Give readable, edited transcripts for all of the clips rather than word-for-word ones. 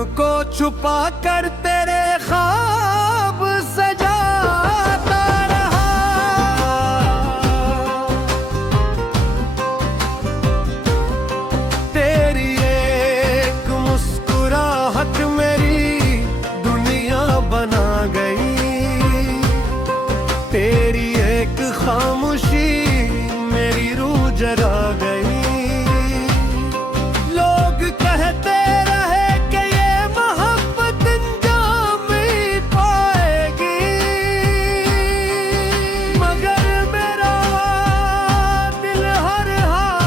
को छुपा कर तेरे ख्वाब सजाता रहा। तेरी एक मुस्कुराहट मेरी दुनिया बना गई, तेरी एक खामोशी मेरी रूह जला गई। लोग कहते रहे कि ये मोहब्बत अंजाम ही पाएगी, मगर मेरा दिल हर हाल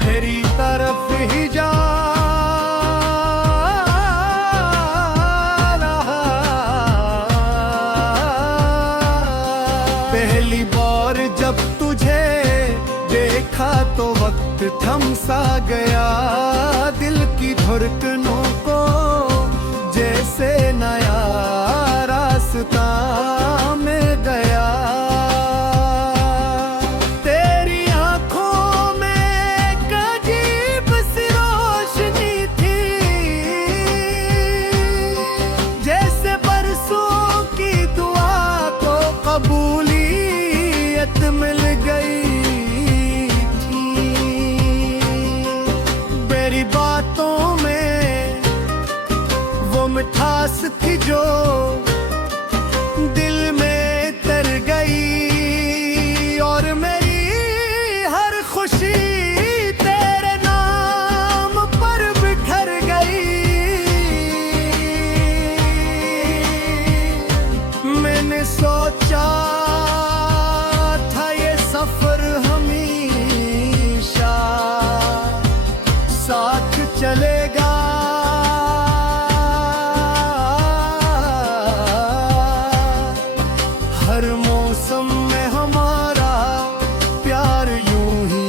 तेरी तरफ ही जा पहली बार जब तुझे देखा तो वक्त थम सा गया, दिल की धड़कनों को जैसे नया रास्ता में गया। तेरी आंखों में एक अजीब सी रोशनी थी, जैसे बरसों की दुआ को कबूलियत मिल गई थी। मेरी बातों में वो मिठास थी जो दिल में तर गई, और मेरी हर खुशी तेरे नाम पर बिखर गई। मैंने सोचा था ये सफर हमेशा साथ चलेगा, हर मौसम में हमारा प्यार यूं ही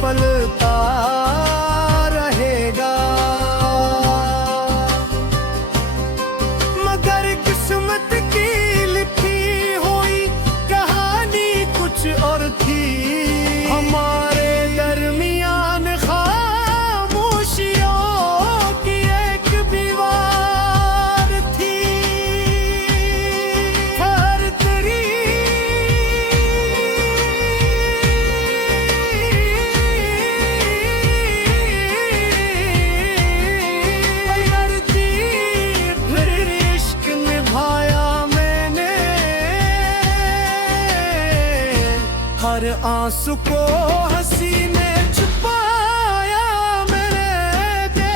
पलता रहेगा। मगर किस्मत की लिखी हुई कहानी कुछ और थी, हमारे दरमियान खामोशियों की एक दीवार थी। पर तेरी मर्जी फिर इश्क निभाया मैंने, हर आंसू को हंसी में छुपाया मैंने।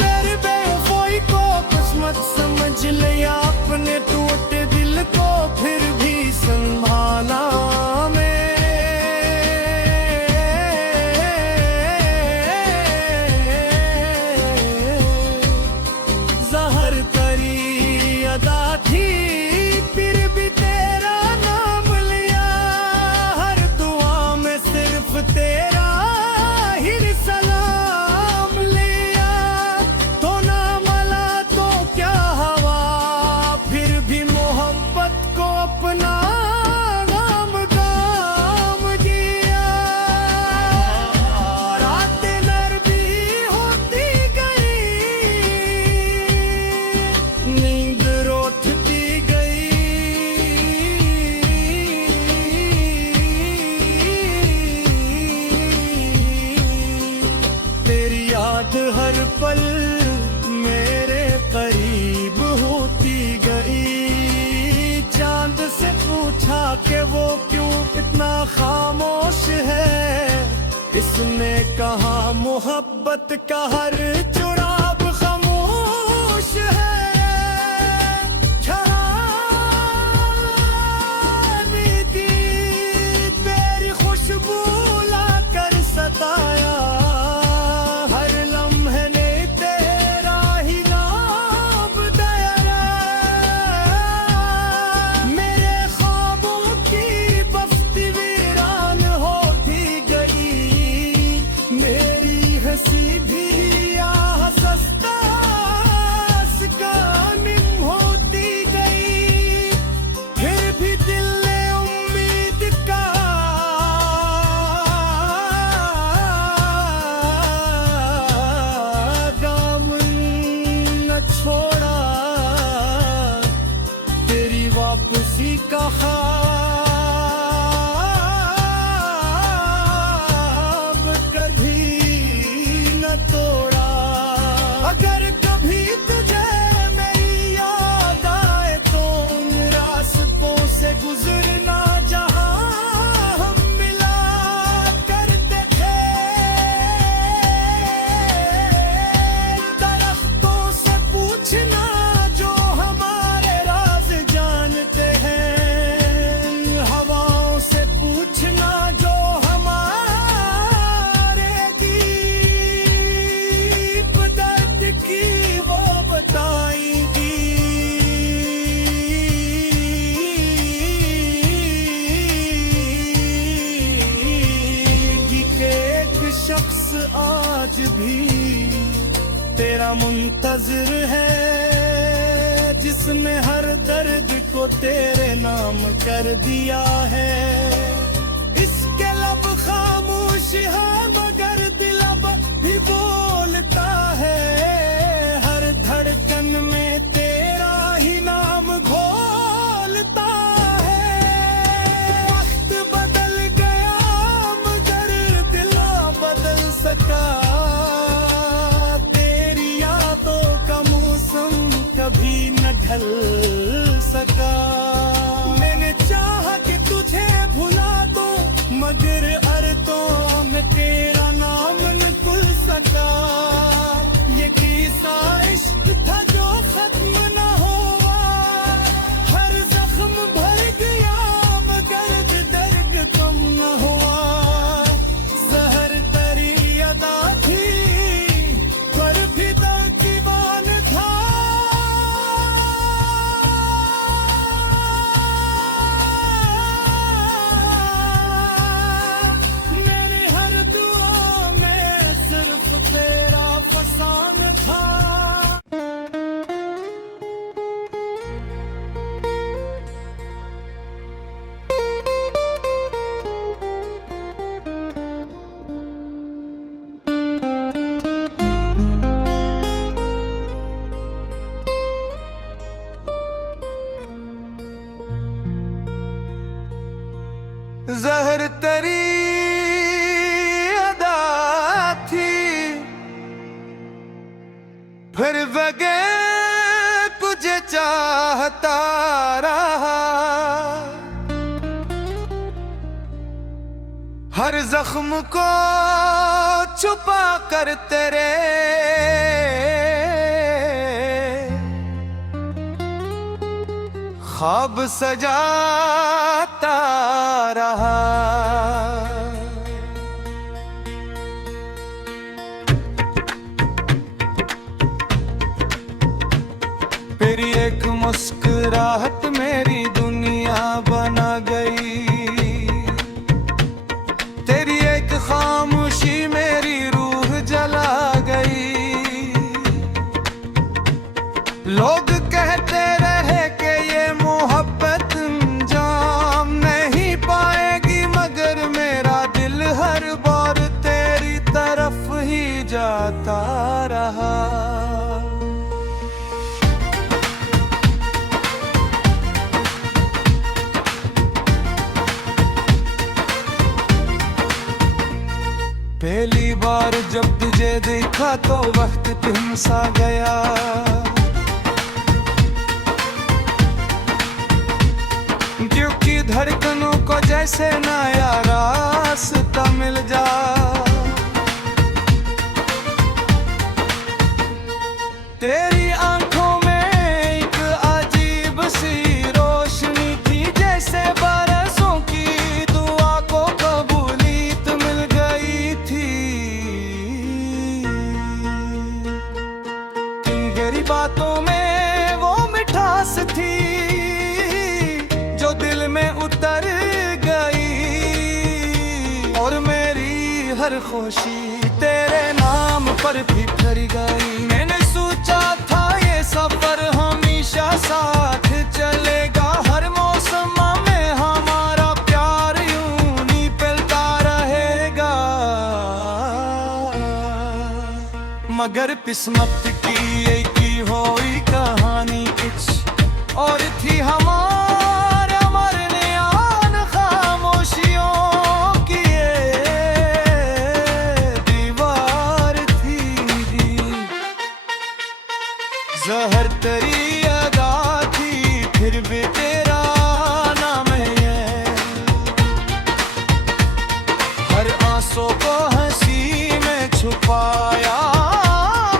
मेरी बेवफाई को किस्मत समझ लिया, अपने टूटे दिल को फिर भी संभाला मैं। जहर करी अदा थी फिर भी तेरा नाम लिया, हर दुआ में सिर्फ तेरा ही सलाम लिया। तो ना मला तो क्या हवा, फिर भी मोहब्बत को अपना नाम काम दिया। रातें नरमी होती गई, नींद रोठती गई, तेरी याद हर पल मेरे करीब होती गई। चांद से पूछा कि वो क्यों इतना खामोश है, इसने कहा मोहब्बत का हर चुराग खामोश है। शराबी थी तेरी खुशबू लाकर सताया, हर लम्हे ने तेरा ही नाम दिया। मेरे ख्वाबों की बस्ती वीरान होती गई, मेरी हंसी भी आह का ख्वाब कभी न तोड़ा। अगर कभी तुझे मेरी याद आए तो उन रास्तों से गुजरना जहां हम मिला करते थे। दरख्तों से पूछना जो हमारे राज जानते हैं, हवाओं से पूछना जो हमारे गीत दर्द की वो बताएंगी। कि एक शख्स आज भी तेरा मुंतज़िर है, जिसने हर दर्द को तेरे नाम कर दिया है। इसके लब खामोश है मगर दिल अब भी बोलता है। हर धड़कन में तेरा ही नाम घोलता है। वक्त बदल गया मगर दिल ना बदल सका। तेरी यादों का मौसम कभी न ढल सका। मैंने चाहा कि तुझे भुला दो मगर अरतों में तेरा नाम न भूल सका। ये किस्सा इश्क था जो खत्म न हुआ। हर जख्म भर गया मगर दर्द कम न हुआ। जहर तरी अदा थी पर भी दर्द था। मेरे हर दुआ में सिर्फ तेरा फसान था। जहर तरी अदा थी फिर बगैर तुझे चाहता रहा। हर जख्म को छुपा कर तेरे ख्वाब सजाता रहा। तेरी एक मुस्कुराहट मेरी दुनिया बना गई। तेरी एक खामोशी मेरी रूह जला गई। लोग कहते रहे कि ये मोहब्बत अंजाम नहीं पाएगी मगर मेरा दिल हर बार तेरी तरफ ही जाता रहा। पहली बार जब तुझे देखा तो वक्त तुम सा गया। क्योंकि धड़कनों को जैसे नया रास्ता मिल जा। तेरी आंखों में एक अजीब सी रोशनी थी, जैसे बरसों की दुआ को कबूलियत मिल गई थी। तेरी गहरी बातों में वो मिठास थी जो दिल में उतर गई। और मेरी हर खुशी तेरे नाम पर बिखर गई। मैंने सोचा था ये सफर हमेशा साथ चलेगा। हर मौसम में हमारा प्यार यूं ही फैलता रहेगा। मगर किस्मत की एक ही हुई कहानी कुछ और थी। हमारा जहर तेरी अदा थी फिर भी तेरा नाम है। हर आंसू को हंसी में छुपाया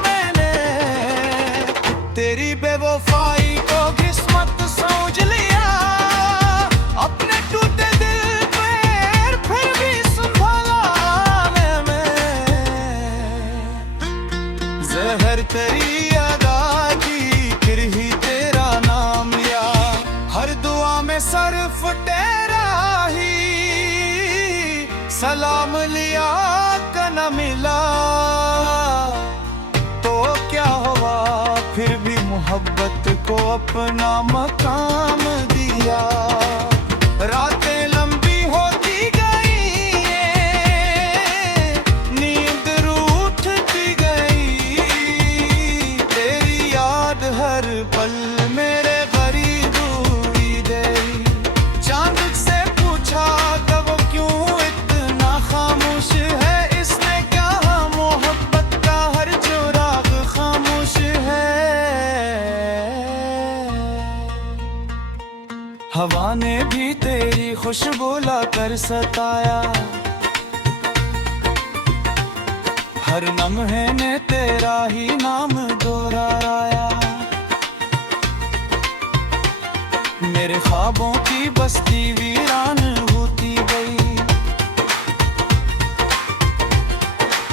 मैंने, तेरी बेवफाई को किस्मत समझ लिया। अपने टूटे दिल पर फिर भी संभाला मैं। जहर तेरी सर्फ तेरा ही सलाम लिया का न मिला तो क्या हुआ, फिर भी मोहब्बत को अपना मकाम दिया। रातें लंबी होती गई, नींद रूठती गई, तेरी याद हर पल मेरे हवा ने भी तेरी खुशबू लाकर सताया। हर लम्हे ने तेरा ही नाम दोहराया। मेरे ख्वाबों की बस्ती वीरान होती गई,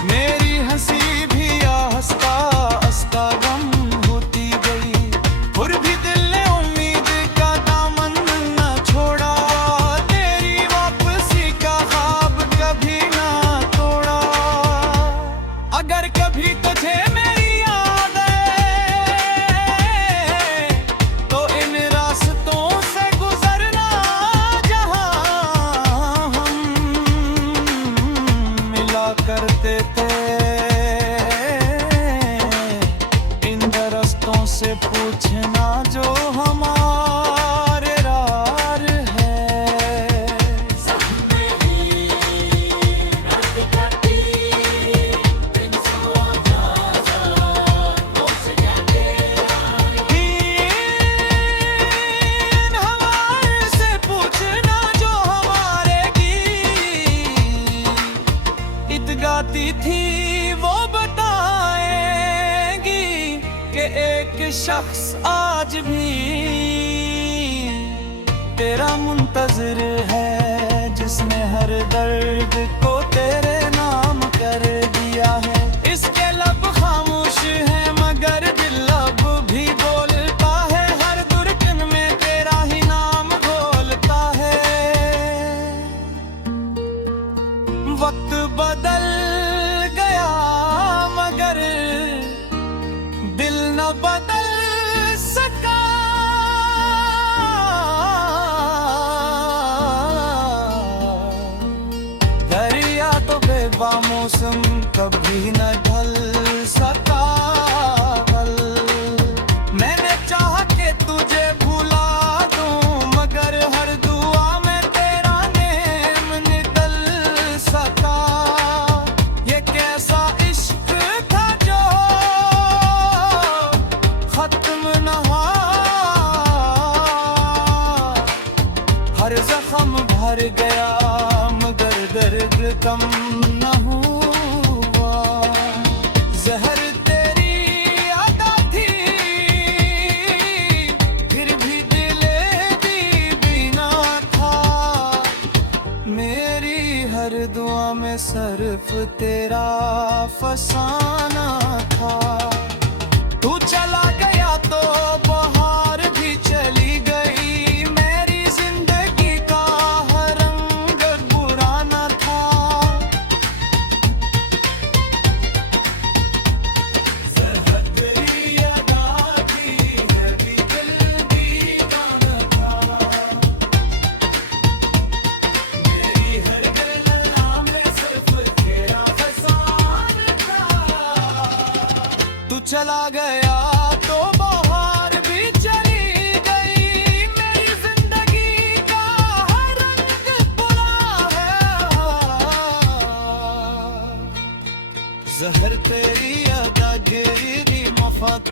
मेरी हंसी भी हंसता हंसता गम होती गई। फिर भी दिल ने उम्मीद का दामन न छोड़ा, तेरी वापसी का ख्वाब कभी ना तोड़ा। अगर कभी तुझे मेरी याद आए तो इन रास्तों से गुजरना, जहां हम मिला करते थे। से पूछना जो हमारे रार है। हमारे से पूछना जो हमारे गीत गाती थी वो कि एक शख्स आज भी तेरा मुंतज़िर है, जिसने हर दर्द को तेरे नाम कर दिया है। इसके लब खामोश है मगर दिल अब भी बोलता है, हर धड़कन में तेरा ही नाम बोलता है। वक्त बदल गया मगर दिल न बदल सका। दरिया तो बेबामौसम कभी न ढल सका। मैंने चाहा कि तुझे भुला दूं मगर हर दुआ में तेरा नेम निकल सका। ये कैसा इश्क था जो खत्म न हुआ, हर जख्म भर गया मगर दर्द कम न हुआ। जहर तेरी अदा थी फिर भी दिले दी बिना था। मेरी हर दुआ में सिर्फ तेरा फसाना था। तू चला गया तो बहार भी चली गई, मेरी जिंदगी का हर रंग पुराना था। ज़हर तेरी अदा थी है भी दिल दीवाना था। मेरी हर गल्ला में सिर्फ तेरा फसाना था। तू चला गया तो बहार भी चली गई, मेरी जिंदगी का हर रंग बुरा है। जहर तेरी अदा गिरी मफत